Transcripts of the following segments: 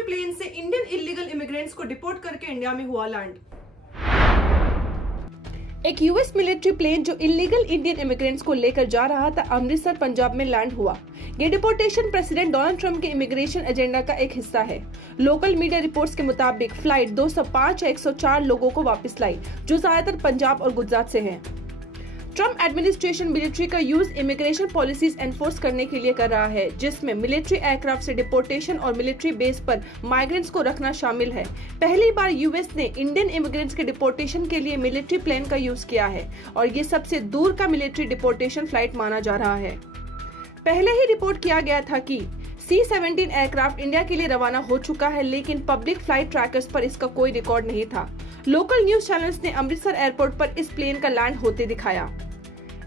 Military plane से Indian illegal immigrants को deport करके इंडिया में हुआ लैंड। एक यूएस मिलिट्री प्लेन जो इलीगल इंडियन इमिग्रेंट्स को लेकर जा रहा था अमृतसर पंजाब में लैंड हुआ। ये डिपोर्टेशन प्रेसिडेंट डोनाल्ड ट्रंप के इमिग्रेशन एजेंडा का एक हिस्सा है। लोकल मीडिया रिपोर्ट्स के मुताबिक फ्लाइट 205 या 104 लोगों को वापस लाई, जो ज्यादातर पंजाब और गुजरात से हैं। ट्रम्प एडमिनिस्ट्रेशन मिलिट्री का यूज इमिग्रेशन पॉलिसीज एनफोर्स करने के लिए कर रहा है, जिसमें मिलिट्री एयरक्राफ्ट से डिपोर्टेशन और मिलिट्री बेस पर माइग्रेंट्स को रखना शामिल है। पहली बार यूएस ने इंडियन इमिग्रेंट्स के डिपोर्टेशन के लिए मिलिट्री प्लेन का यूज किया है और ये सबसे दूर का मिलिट्री डिपोर्टेशन फ्लाइट माना जा रहा है। पहले ही रिपोर्ट किया गया था कि C-17 एयरक्राफ्ट इंडिया के लिए रवाना हो चुका है, लेकिन पब्लिक फ्लाइट ट्रैकर्स पर इसका कोई रिकॉर्ड नहीं था। लोकल न्यूज चैनल्स ने अमृतसर एयरपोर्ट पर इस प्लेन का लैंड होते दिखाया।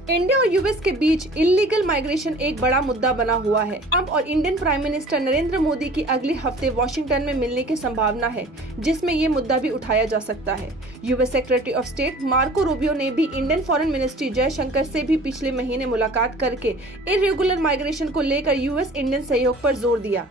इंडिया और यूएस के बीच इलीगल माइग्रेशन एक बड़ा मुद्दा बना हुआ है। ट्रंप और Indian prime minister Narendra Modi की अगले हफ्ते वॉशिंगटन में मिलने की संभावना है, जिसमें ये मुद्दा भी उठाया जा सकता है। US secretary of state Marco Rubio ने भी इंडियन फॉरेन मिनिस्ट्री जयशंकर से भी पिछले महीने मुलाकात करके इर्रेगुलर माइग्रेशन को लेकर यूएस इंडियन सहयोग पर जोर दिया।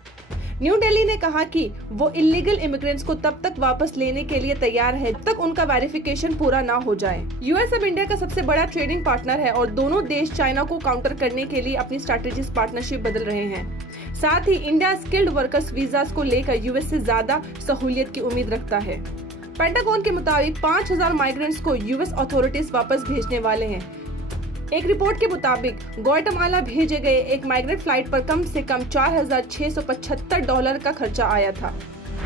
न्यू दिल्ली ने कहा कि वो इलीगल इमिग्रेंट्स को तब तक वापस लेने के लिए तैयार है जब तक उनका वेरिफिकेशन पूरा ना हो जाए। यूएस अब इंडिया का सबसे बड़ा ट्रेडिंग पार्टनर है और दोनों देश चाइना को काउंटर करने के लिए अपनी स्ट्रैटेजिक पार्टनरशिप बदल रहे हैं। साथ ही इंडिया स्किल्ड वर्कर्स वीजास को लेकर यूएस से ज्यादा सहूलियत की उम्मीद रखता है। पेंटागन के मुताबिक 5000 माइग्रेंट्स को यूएस अथॉरिटीज वापस भेजने वाले हैं। एक रिपोर्ट के मुताबिक ग्वाटेमाला भेजे गए एक माइग्रेंट फ्लाइट पर कम से कम $4,675 का खर्चा आया था।